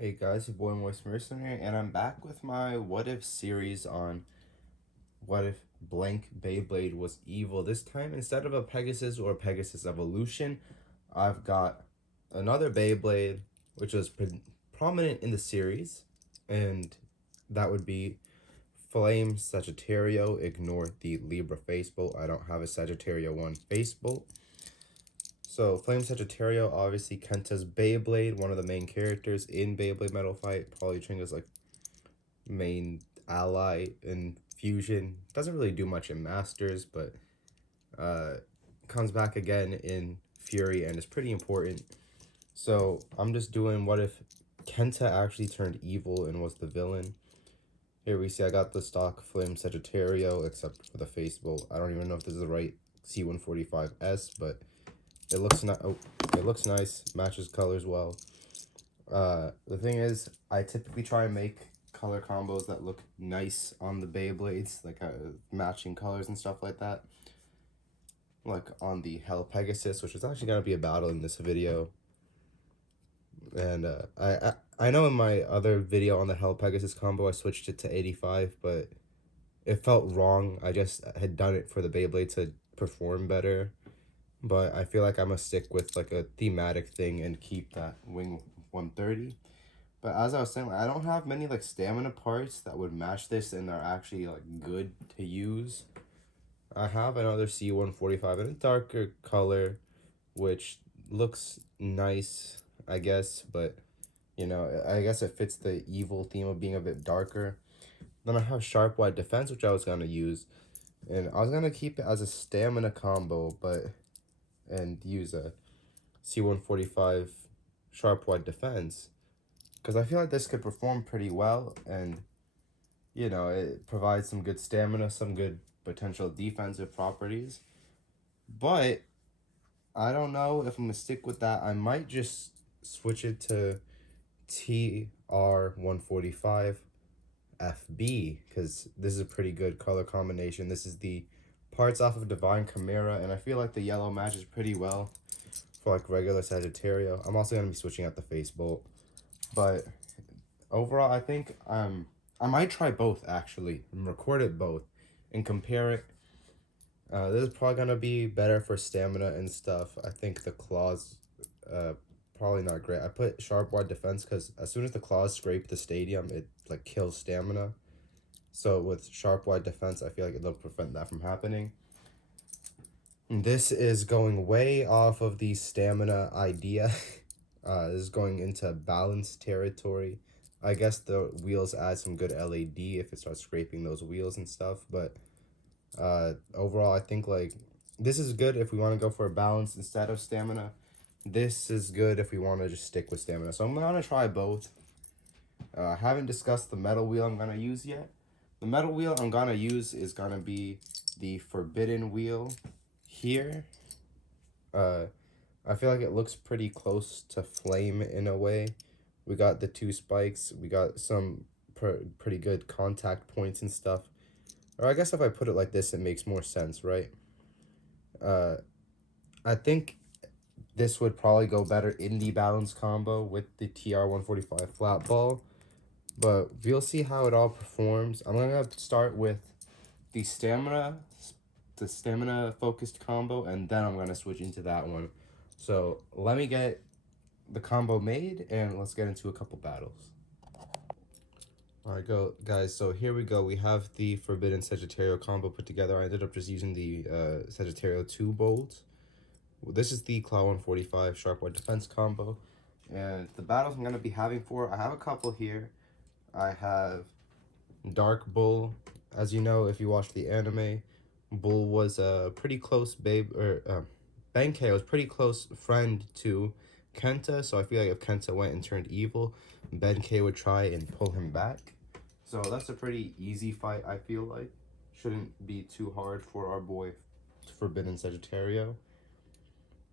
Hey guys, your boy Moist Mercenary, and I'm back with my What If series on what if blank Beyblade was evil. This time, instead of a Pegasus or Pegasus Evolution, I've got another Beyblade, which was prominent in the series, and that would be Flame Sagittario. Ignore the Libra face bolt. I don't have a Sagittario 1 face bolt. So, Flame Sagittario, obviously Kenta's Beyblade, one of the main characters in Beyblade Metal Fight. Probably Tringa's like main ally in Fusion. Doesn't really do much in Masters, but comes back again in Fury and is pretty important. So, I'm just doing what if Kenta actually turned evil and was the villain. Here we see I got the stock Flame Sagittario, except for the face bolt. I don't even know if this is the right C145S, but it looks it looks nice, matches colors well. The thing is, I typically try and make color combos that look nice on the Beyblades, like matching colors and stuff like that. Like on the Hell Pegasus, which is actually gonna be a battle in this video. And I know in my other video on the Hell Pegasus combo, I switched it to 85, but it felt wrong. I just had done it for the Beyblade to perform better. But I feel like I'm gonna stick with like a thematic thing and keep that wing 130. But as I was saying, I don't have many like stamina parts that would match this and are actually like good to use. I have another C145 in a darker color, which looks nice, I guess, but you know, I guess it fits the evil theme of being a bit darker. Then I have Sharp Wide Defense, which I was gonna use, and I was gonna keep it as a stamina combo, but and use a C145 Sharp Wide Defense, because I feel like this could perform pretty well, and you know, it provides some good stamina, some good potential defensive properties. But I don't know if I'm gonna stick with that. I might just switch it to TR145 FB, because this is a pretty good color combination. This is the parts off of Divine Chimera, and I feel like the yellow matches pretty well for like regular Sagittario. I'm also gonna be switching out the face bolt, but overall, I think I might try both actually and record it both and compare it. This is probably gonna be better for stamina and stuff. I think the claws, probably not great. I put Sharp Wide Defense because as soon as the claws scrape the stadium, it like kills stamina. So with Sharp Wide Defense, I feel like it'll prevent that from happening. This is going way off of the stamina idea. This is going into balance territory. I guess the wheels add some good LAD if it starts scraping those wheels and stuff. But overall, I think like this is good if we want to go for a balance instead of stamina. This is good if we want to just stick with stamina. So I'm going to try both. I haven't discussed the metal wheel I'm going to use yet. The metal wheel I'm going to use is going to be the Forbidden Wheel here. I feel like it looks pretty close to Flame in a way. We got the two spikes. We got some pretty good contact points and stuff. Or I guess if I put it like this, it makes more sense, right? I think this would probably go better in the balance combo with the TR145 flat ball. But we'll see how it all performs. I'm going to start with the stamina focused combo, and then I'm going to switch into that one. So let me get the combo made and let's get into a couple battles. Alright, go guys, so here we go. We have the Forbidden Sagittario combo put together. I ended up just using the Sagittario 2 bolts. This is the Claw 145 Sharp Wide Defense combo. And the battles I'm going to be having for, I have a couple here. I have Dark Bull. As you know, if you watched the anime, Bull was a pretty close Benkei was pretty close friend to Kenta, so I feel like if Kenta went and turned evil, Benkei would try and pull him back. So that's a pretty easy fight, I feel like. Shouldn't be too hard for our boy Forbidden Sagittario.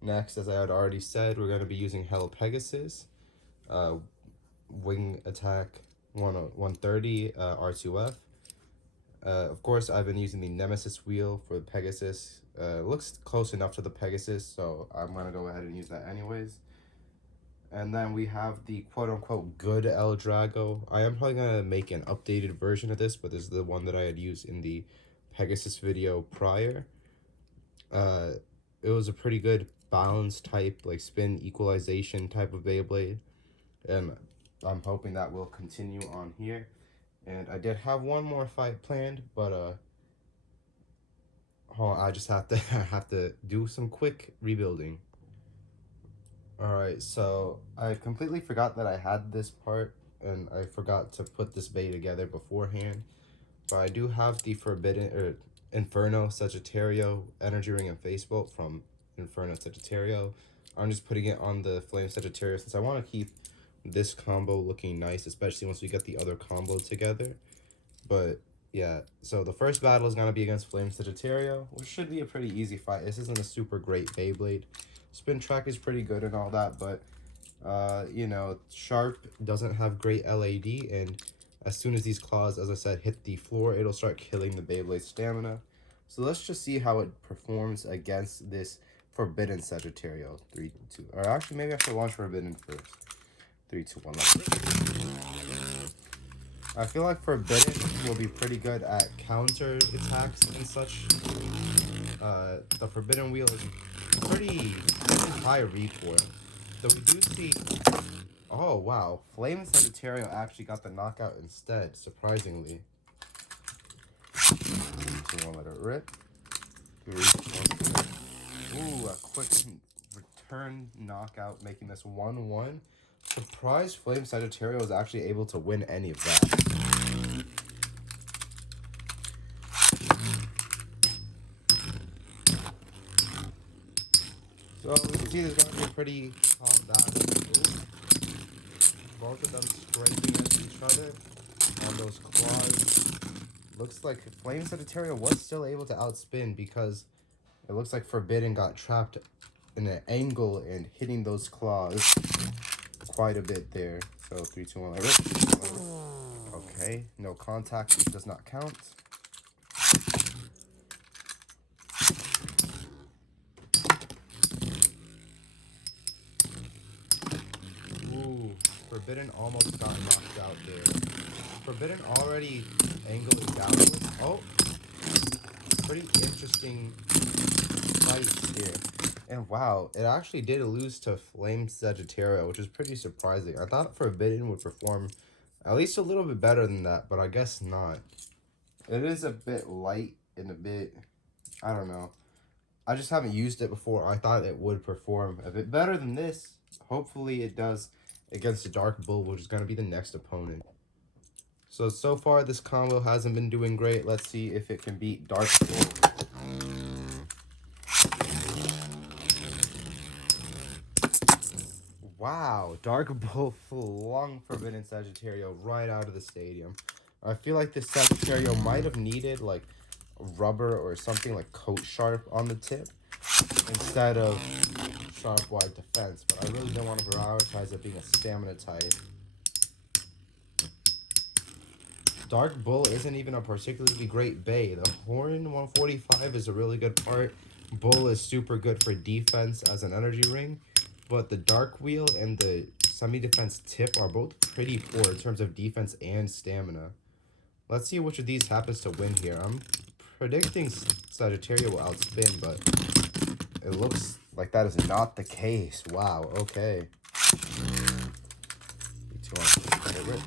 Next, as I had already said, we're going to be using Hell Pegasus. Wing attack 130 R2F. Of course, I've been using the Nemesis wheel for the Pegasus. Looks close enough to the Pegasus, so I'm going to go ahead and use that anyways. And then we have the quote-unquote good El Drago. I am probably going to make an updated version of this, but this is the one that I had used in the Pegasus video prior. Uh, it was a pretty good balance type, like spin equalization type of Beyblade. And I'm hoping that will continue on here. And I did have one more fight planned, but hold on, I just have to I have to do some quick rebuilding. Alright, so I completely forgot that I had this part, and I forgot to put this bay together beforehand. But I do have the Inferno Sagittario energy ring and face bolt from Inferno Sagittario. I'm just putting it on the Flame Sagittario since I want to keep this combo looking nice, especially once we get the other combo together. But yeah, so the first battle is going to be against Flame Sagittario, which should be a pretty easy fight. This isn't a super great Beyblade. Spin track is pretty good and all that, but you know, Sharp doesn't have great LAD, and as soon as these claws, as I said, hit the floor, it'll start killing the Beyblade stamina. So let's just see how it performs against this Forbidden Sagittario. 3, 2, or actually maybe I should launch Forbidden first. 3, 2, 1, I feel like Forbidden will be pretty good at counter attacks and such. The Forbidden Wheel is pretty high recoil. So we do see... Oh, wow. Flame Sagittario actually got the knockout instead, surprisingly. So we'll let it rip. Ooh, a quick return knockout, making this 1-1. Surprised Flame Sagittario was actually able to win any of that. So we can see there's going to be a pretty calm battle. Both of them scraping at each other on those claws. Looks like Flame Sagittario was still able to outspin because it looks like Forbidden got trapped in an angle and hitting those claws quite a bit there. So 3, 2, 1, okay, no contact, does not count. Ooh, Forbidden almost got knocked out there. Forbidden already angling downwards. Oh, pretty interesting fight here. And wow, it actually did lose to Flame Sagittario, which is pretty surprising. I thought Forbidden would perform at least a little bit better than that, but I guess not. It is a bit light and a bit, I don't know. I just haven't used it before. I thought it would perform a bit better than this. Hopefully it does against the Dark Bull, which is going to be the next opponent. So far this combo hasn't been doing great. Let's see if it can beat Dark Bull. Wow, Dark Bull flung Forbidden Sagittario right out of the stadium. I feel like this Sagittario might have needed like rubber or something like coat sharp on the tip instead of sharp wide defense, but I really don't want to prioritize it being a stamina type. Dark Bull isn't even a particularly great bay. The Horn 145 is a really good part. Bull is super good for defense as an energy ring, but the Dark Wheel and the semi-defense tip are both pretty poor in terms of defense and stamina. Let's see which of these happens to win here. I'm predicting Sagittario will outspin, but it looks like that is not the case. Wow, okay. Sagittario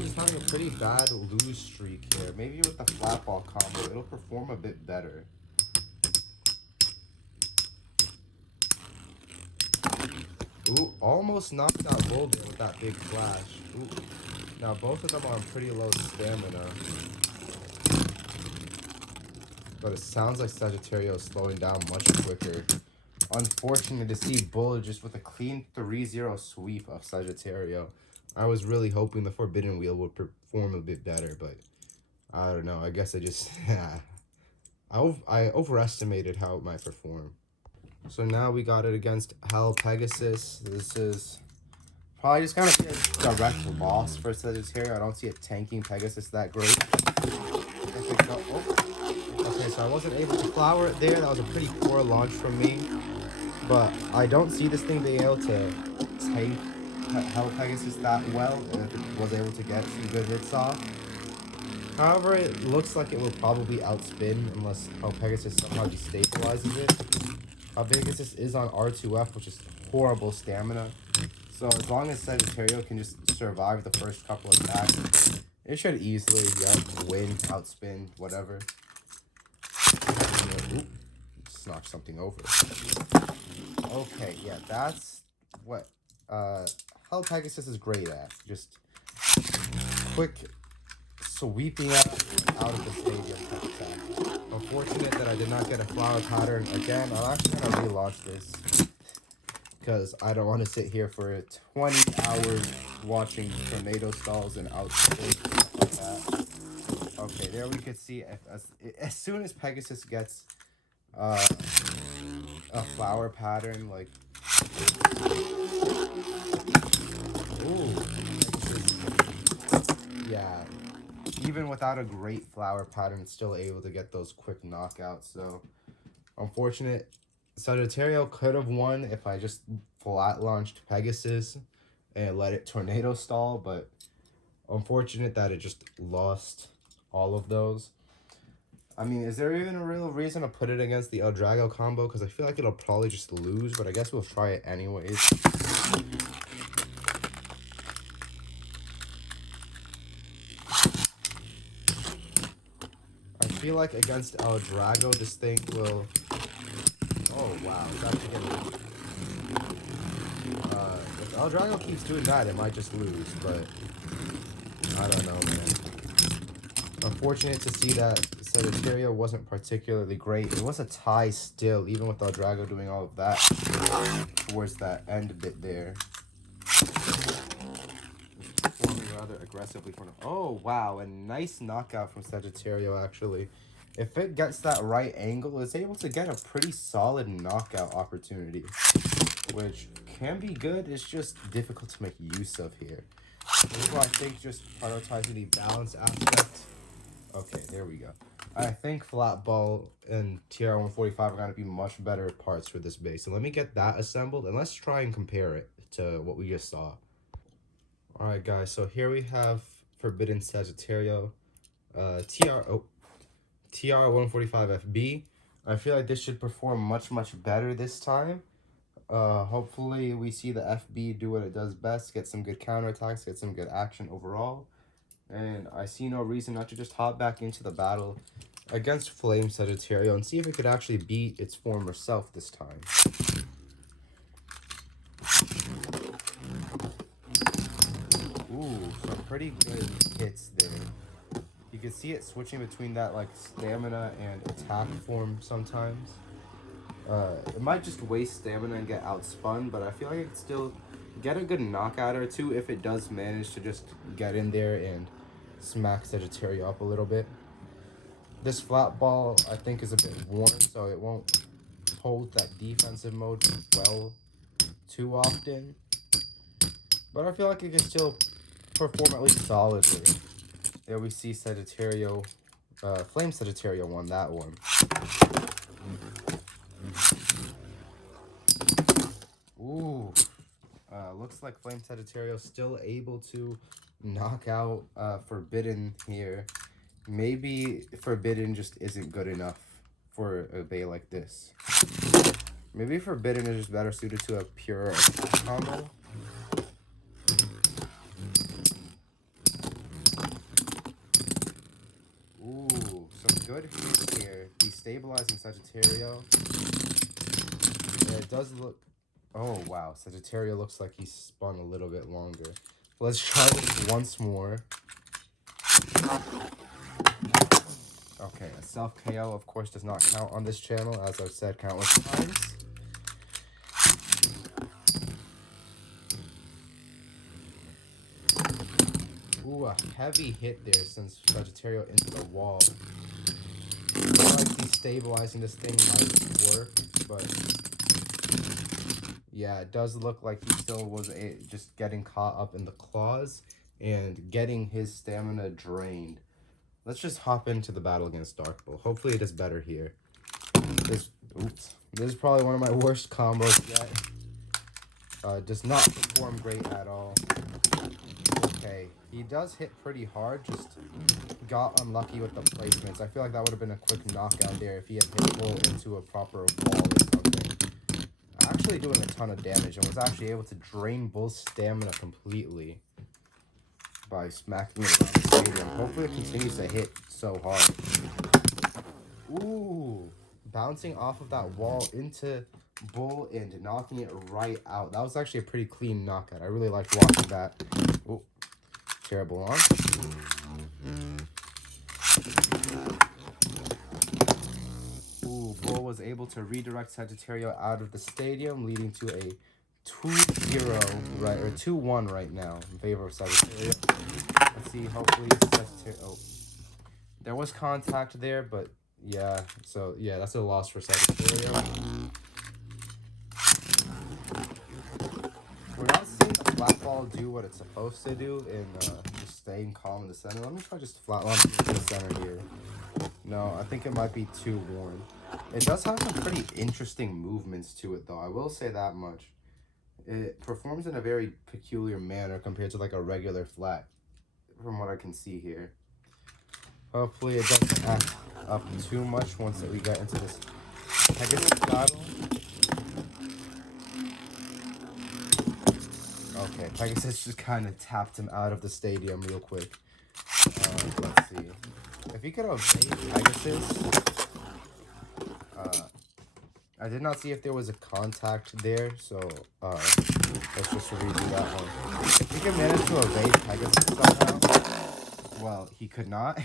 is having a pretty bad lose streak here. Maybe with the flat ball combo, it'll perform a bit better. Ooh, almost knocked out Bull there with that big flash. Ooh. Now both of them are on pretty low stamina. But it sounds like Sagittario is slowing down much quicker. Unfortunate to see Bull just with a clean 3-0 sweep of Sagittario. I was really hoping the Forbidden Wheel would perform a bit better, but I don't know. I guess I just... I overestimated how it might perform. So now we got it against Hell Pegasus. This is probably just kind of a direct loss for Sagittario. I don't see it tanking Pegasus that great. Okay, so I wasn't able to flower it there. That was a pretty poor launch from me. but I don't see this thing being able to take Hell Pegasus that well, and if it was able to get some good hits off. However, it looks like it will probably outspin unless Hell Pegasus somehow destabilizes it. Hell Pegasus is on R2F, which is horrible stamina. So as long as Sagittario can just survive the first couple of attacks, it should easily, win, outspin, whatever. Oop, just knocked something over. Okay, yeah, that's what Hell Pegasus is great at. Just quick sweeping out of the stadium type attack. Unfortunate that I did not get a flower pattern again. I'm actually going to relaunch this because I don't want to sit here for 20 hours watching tornado stalls and outspin stuff like that. Okay, there we could see as soon as Pegasus gets a flower pattern, like, ooh, yeah, even without a great flower pattern, it's still able to get those quick knockouts. So unfortunate. Sagittario could have won if I just flat launched Pegasus and let it tornado stall, but unfortunate that it just lost all of those. I mean, is there even a real reason to put it against the El Drago combo? Because I feel like it'll probably just lose, but I guess we'll try it anyways. I feel like against El Drago, this thing will... Oh, wow. It's actually getting... if El Drago keeps doing that, it might just lose, but... I don't know, man. Unfortunate to see that Sagittario wasn't particularly great. It was a tie still, even with El Drago doing all of that towards that end bit there. Performing rather aggressively for him. Oh, wow. A nice knockout from Sagittario, actually. If it gets that right angle, it's able to get a pretty solid knockout opportunity, which can be good. It's just difficult to make use of here. So I think just prioritizing the balance aspect. Okay, there we go. I think Flat Ball and TR-145 are going to be much better parts for this base. So let me get that assembled, and let's try and compare it to what we just saw. Alright, guys, so here we have Forbidden Sagittario, TR-145FB. I feel like this should perform much better this time. Hopefully we see the FB do what it does best, get some good counterattacks, get some good action overall. And I see no reason not to just hop back into the battle against Flame Sagittario and see if it could actually beat its former self this time. Ooh, some pretty good hits there. You can see it switching between that like stamina and attack form sometimes. It might just waste stamina and get outspun, but I feel like it could still get a good knockout or two if it does manage to just get in there and smack Sagittario up a little bit. This Flat Ball, I think, is a bit worn, so it won't hold that defensive mode well too often. But I feel like it can still perform at least solidly. There we see Sagittario, Flame Sagittario won that one. Ooh. Looks like Flame Sagittario still able to knock out Forbidden here. Maybe Forbidden just isn't good enough for a bay like this. Maybe Forbidden is just better suited to a pure attack combo. Ooh, some good hits here. Destabilizing Sagittario. Yeah, it does look... Oh, wow. Sagittario looks like he spun a little bit longer. Let's try this once more. Okay, a self-KO, of course, does not count on this channel, as I've said countless times. Ooh, a heavy hit there since Sagittario into the wall. I feel like destabilizing this thing might work, but... yeah, it does look like he still was just getting caught up in the claws and getting his stamina drained. Let's just hop into the battle against Dark Bull. Hopefully it is better here. This Oops. This is probably one of my worst combos yet. Does not perform great at all. Okay, he does hit pretty hard, just got unlucky with the placements. I feel like that would have been a quick knockout there if he had hit Bull into a proper wall or something. Actually doing a ton of damage and was actually able to drain Bull's stamina completely by smacking it around the stadium. Hopefully it continues to hit so hard. Ooh, bouncing off of that wall into Bull and knocking it right out. That was actually a pretty clean knockout. I really liked watching that. Ooh, terrible launch. Ooh, Bull was able to redirect Sagittario out of the stadium, leading to a 2-0, right, or 2-1 right now in favor of Sagittario. Let's see, hopefully Sagittario... Oh, there was contact there, but yeah, so yeah, that's a loss for Sagittario. We're not seeing the flat ball do what it's supposed to do in just staying calm in the center. Let me try just flat launch into the center here. No, I think it might be too worn. It does have some pretty interesting movements to it, though. I will say that much. It performs in a very peculiar manner compared to like a regular flat, from what I can see here. Hopefully it doesn't act up too much once we get into this Pegasus battle. Okay, Pegasus just kind of tapped him out of the stadium real quick. Let's see. If he could evade Pegasus... I did not see if there was a contact there, so let's just redo that one. If he could manage to evade Pegasus somehow, well, he could not.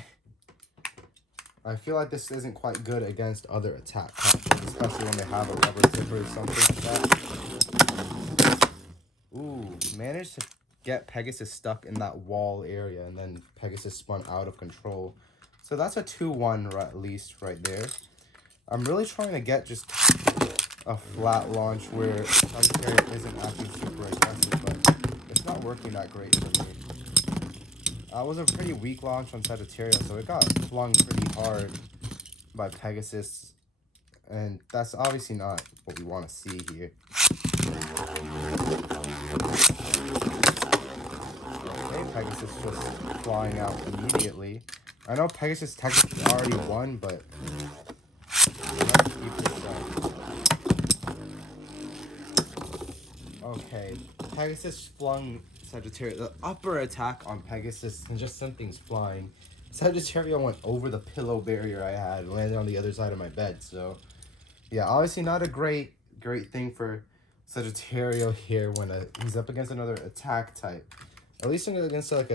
I feel like this isn't quite good against other attack combos, especially when they have a rubber tipper or something like that. Ooh, managed to get Pegasus stuck in that wall area, and then Pegasus spun out of control. So that's a 2-1 at least right there. I'm really trying to get just a flat launch where Sagittario isn't actually super aggressive, but it's not working that great for me. It was a pretty weak launch on Sagittario, so it got flung pretty hard by Pegasus, and that's obviously not what we want to see here. Okay, Pegasus just flying out immediately. I know Pegasus technically already won, but let's keep this up. Okay, Pegasus flung Sagittario. The upper attack on Pegasus and just something's flying. Sagittario went over the pillow barrier I had and landed on the other side of my bed. So, yeah, obviously not a great thing for Sagittario here when he's up against another attack type. At least against like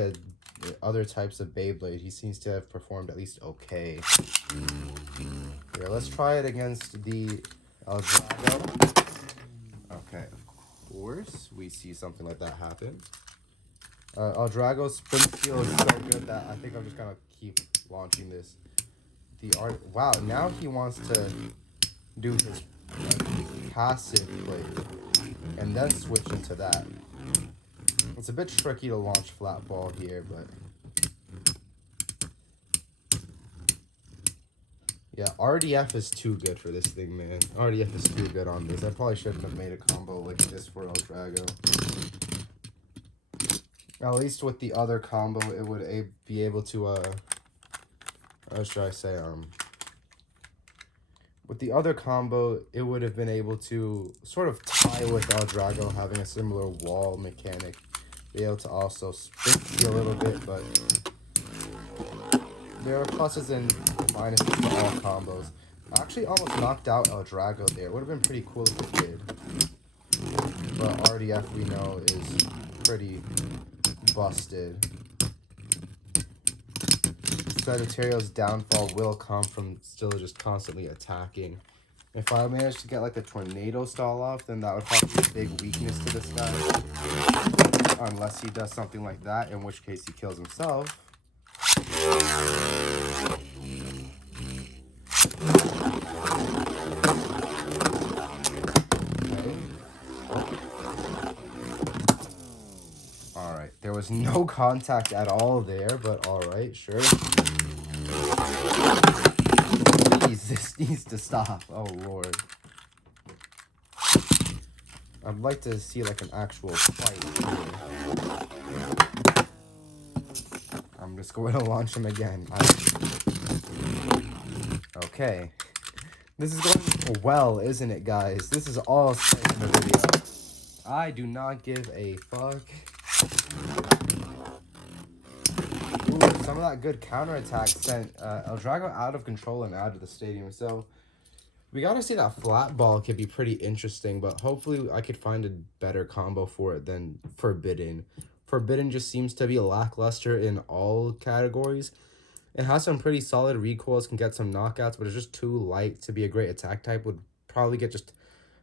other types of Beyblade, he seems to have performed at least okay. Here, let's try it against the El Drago. Okay, of course, we see something like that happen. El Drago's spin steal is so good that I think I'm just gonna keep launching this. Wow, now he wants to do his passive play and then switch into that. It's a bit tricky to launch flat ball here, but yeah, RDF is too good for this thing, man. RDF is too good on this. I probably shouldn't have made a combo like this for El Drago. At least with the other combo, it would be able to, how should I say, with the other combo, it would have been able to sort of tie with El Drago having a similar wall mechanic. Be able to also spin a little bit, but there are pluses and minuses to all combos. I actually almost knocked out El Drago there. It would have been pretty cool if it did. But RDF, we know, is pretty busted. Sagittario's downfall will come from still just constantly attacking. If I manage to get like a tornado stall off, then that would probably be a big weakness to this guy. Unless he does something like that, in which case he kills himself. Okay. Alright, there was no contact at all there, but alright, sure. Jeez, this needs to stop. Oh, Lord. I'd like to see, like, an actual fight here. I'm just going to launch him again. Okay. This is going well, isn't it, guys? This is all straight in the video. I do not give a fuck. Ooh, some of that good counterattack sent El Drago out of control and out of the stadium. So we gotta see that flat ball could be pretty interesting, but hopefully I could find a better combo for it than Forbidden. Forbidden just seems to be lackluster in all categories. It has some pretty solid recoils, can get some knockouts, but it's just too light to be a great attack type. Would probably get just,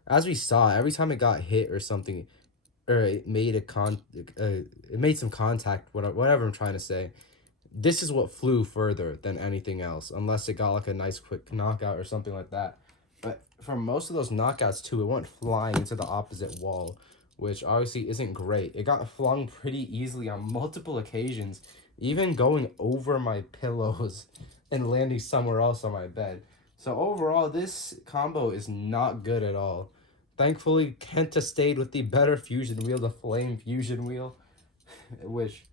as we saw, every time it got hit or something, or it made it made some contact, whatever I'm trying to say. This is what flew further than anything else, unless it got like a nice quick knockout or something like that. But for most of those knockouts too, it went flying into the opposite wall, which obviously isn't great. It got flung pretty easily on multiple occasions, even going over my pillows and landing somewhere else on my bed. So overall, this combo is not good at all. Thankfully, Kenta stayed with the better fusion wheel, the Flame Fusion Wheel, which,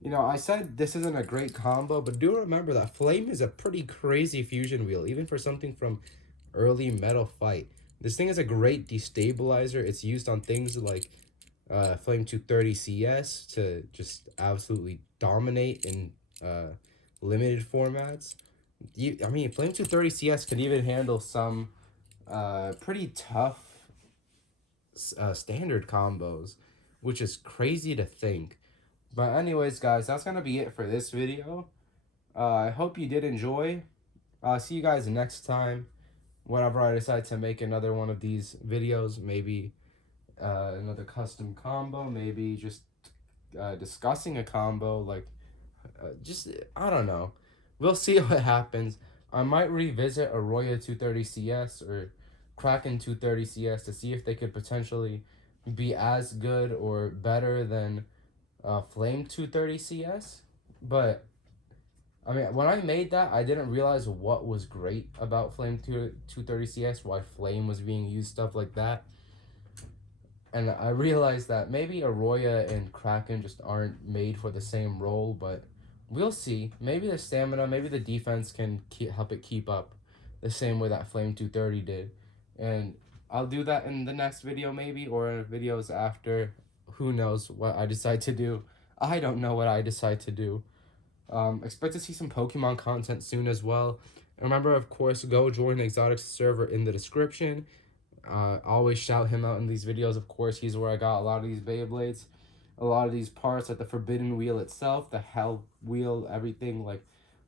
you know, I said this isn't a great combo, but do remember that Flame is a pretty crazy fusion wheel, even for something from early Metal Fight. This thing is a great destabilizer. It's used on things like Flame 230 CS to just absolutely dominate in limited formats. I mean, Flame 230 CS can even handle some pretty tough standard combos, which is crazy to think. But anyways, guys, that's going to be it for this video. I hope you did enjoy. See you guys next time. Whenever I decide to make another one of these videos, maybe another custom combo, maybe just discussing a combo, like, just, I don't know. We'll see what happens. I might revisit Arroyo 230 CS or Kraken 230 CS to see if they could potentially be as good or better than Flame 230 CS. But I mean, when I made that, I didn't realize what was great about Flame 230 CS, why Flame was being used, stuff like that. And I realized that maybe Arroyo and Kraken just aren't made for the same role, but we'll see. Maybe the stamina, maybe the defense can help it keep up the same way that Flame 230 did. And I'll do that in the next video maybe, or in videos after. Who knows what I decide to do. I don't know what I decide to do. Expect to see some Pokemon content soon as well. Remember, of course, go join the Exotics server in the description. Always shout him out in these videos. Of course, he's where I got a lot of these Beyblades, a lot of these parts, like the Forbidden Wheel itself, the Hell Wheel, everything. Like,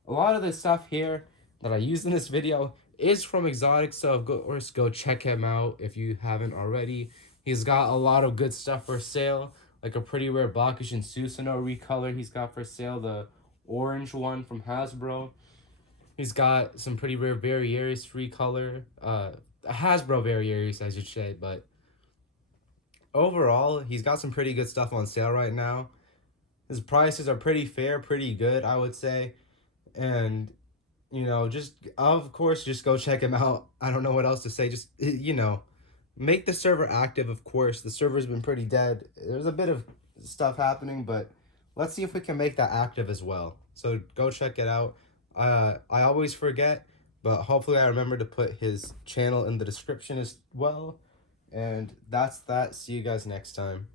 a lot of the stuff here that I used in this video is from Exotics, so of course, go check him out if you haven't already. He's got a lot of good stuff for sale, like a pretty rare Bakushin Susanoo recolor he's got for sale, the orange one from Hasbro. He's got some pretty rare Variaris recolor, Hasbro Variaris, I should say, but overall, he's got some pretty good stuff on sale right now. His prices are pretty fair, pretty good, I would say. And, you know, just, of course, just go check him out. I don't know what else to say. Just, you know, make the server active, of course. The server's been pretty dead. There's a bit of stuff happening, but let's see if we can make that active as well. So go check it out. I always forget, but hopefully I remember to put his channel in the description as well. And that's that. See you guys next time.